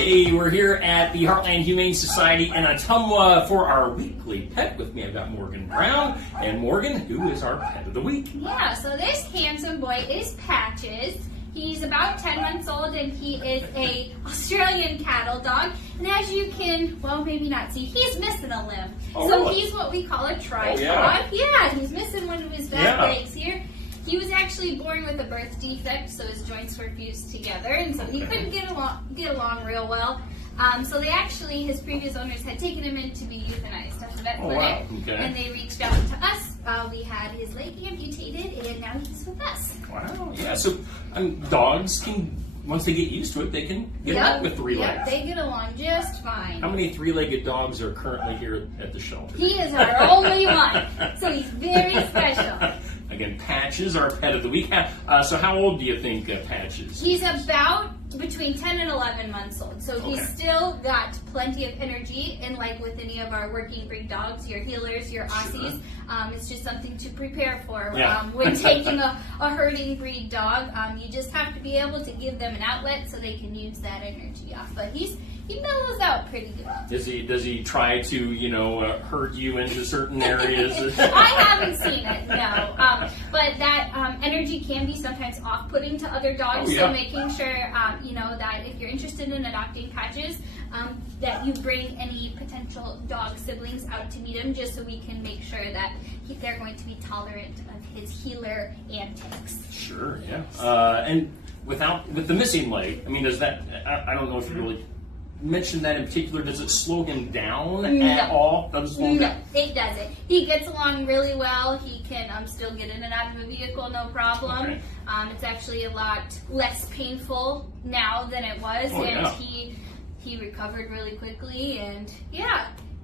Hey, we're here at the Heartland Humane Society in Ottumwa for our weekly pet. With me, I've got Morgan Brown. And Morgan, who is our pet of the week? Yeah, so this handsome boy is Patches. He's about 10 months old and he is a Australian cattle dog. And as you can, well, maybe not see, he's missing a limb. Oh, so really? he's what we call a tripod. Yeah. He's missing one of his back legs here. He was actually born with a birth defect, so his joints were fused together, and so he couldn't get along real well. So they actually, his previous owners had taken him in to be euthanized at the vet clinic, and they reached out to us. We had his leg amputated, and now he's with us. Wow, yeah. So dogs can, once they get used to it, they can get along with three legs. They get along just fine. How many three-legged dogs are currently here at the shelter? He is our only one, so he's very special. Again, Patches, our pet of the week. So how old do you think Patches? He's about between 10 and 11 months old, so he's still got plenty of energy, and like with any of our working breed dogs, your healers, your Aussies, it's just something to prepare for. When taking a herding breed dog, you just have to be able to give them an outlet so they can use that energy off, but he mellows out pretty good. Does he try to, herd you into certain areas? I haven't seen it, no. But that energy can be sometimes off-putting to other dogs, so making sure, that if you're interested in adopting Patches, that you bring any potential dog siblings out to meet him, just so we can make sure that they're going to be tolerant of his healer antics. Sure, yeah. And with the missing leg, does that, I don't know if you really mentioned that in particular, does it slow him down at all? No, it doesn't. He gets along really well. He can still get in and out of a vehicle, no problem. Okay. It's actually a lot less painful now than it was, he recovered really quickly, and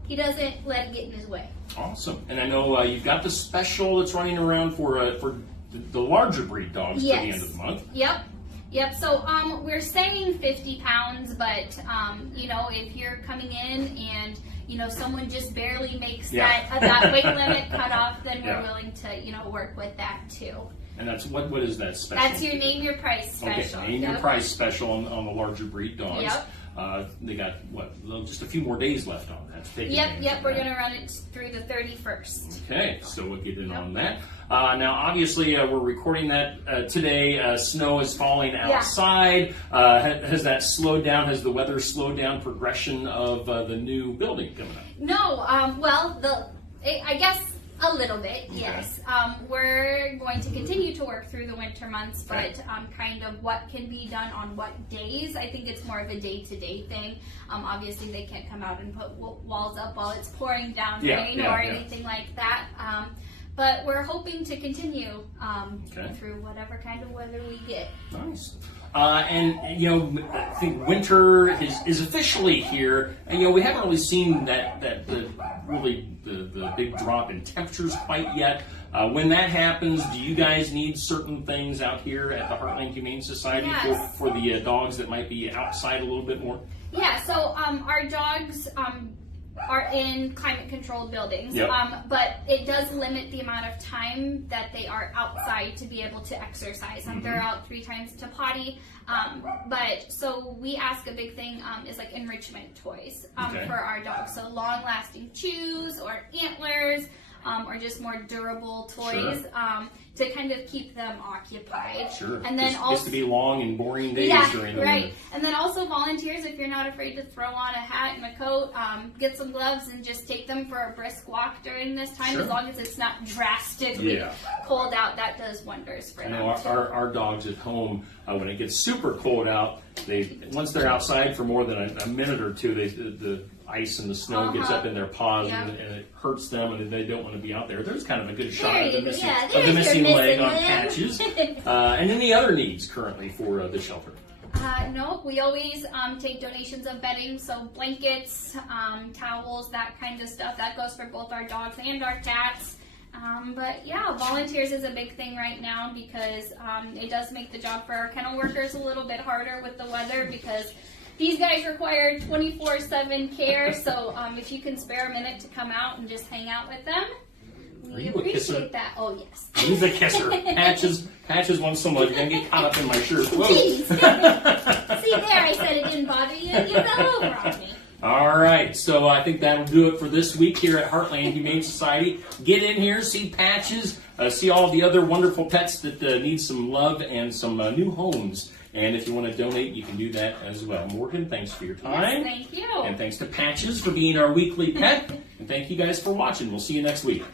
he doesn't let it get in his way. Awesome. And I know you've got the special that's running around for the larger breed dogs to the end of the month. Yep, so we're saying 50 pounds, but if you're coming in and someone just barely makes that weight limit cut off, then we're willing to work with that too. And that's what is that special? That's your name your price special. Okay, name your price special on the larger breed dogs. Yep. They got just a few more days left on that. Yep, we're going to run it through the 31st. Okay, so we'll get in on that. Now, obviously, we're recording that today. Snow is falling outside. Has that slowed down? Has the weather slowed down progression of the new building coming up? No, I guess a little bit, yes. We're going to continue to work through the winter months, but kind of what can be done on what days, I think it's more of a day-to-day thing. Obviously, they can't come out and put walls up while it's pouring down rain or anything like that. But we're hoping to continue through whatever kind of weather we get. Nice. And I think winter is officially here, and we haven't really seen the big drop in temperatures quite yet. When that happens, do you guys need certain things out here at the Heartland Humane Society for the dogs that might be outside a little bit more? Yeah. So our dogs are in climate-controlled buildings, but it does limit the amount of time that they are outside to be able to exercise. They're out 3 times to potty, but so we ask a big thing is like enrichment toys for our dogs. So long-lasting chews or antlers, or just more durable toys to kind of keep them occupied. Sure. And then also to be long and boring days during the winter. And then also volunteers, if you're not afraid to throw on a hat and a coat, get some gloves and just take them for a brisk walk during this time. As long as it's not drastically cold out, that does wonders for them. Our dogs at home, when it gets super cold out, once they're outside for more than a minute or two, the ice and the snow gets up in their paws and it hurts them, and they don't want to be out there. There's kind of a good shot of the missing leg on Patches. And any other needs currently for the shelter? No, we always take donations of bedding, so blankets, towels, that kind of stuff. That goes for both our dogs and our cats. But volunteers is a big thing right now because it does make the job for our kennel workers a little bit harder with the weather, because these guys require 24/7 care, so if you can spare a minute to come out and just hang out with them, we appreciate that. Oh, yes. He's a kisser. Patches wants so much. You're going to get caught up in my shirt. Whoa. Jeez. See there, I said it didn't bother you. You fell over on me. All right, so I think that'll do it for this week here at Heartland Humane Society. Get in here, see Patches, see all the other wonderful pets that need some love and some new homes. And if you want to donate, you can do that as well. Morgan, thanks for your time. Yes, thank you. And thanks to Patches for being our weekly pet. And thank you guys for watching. We'll see you next week.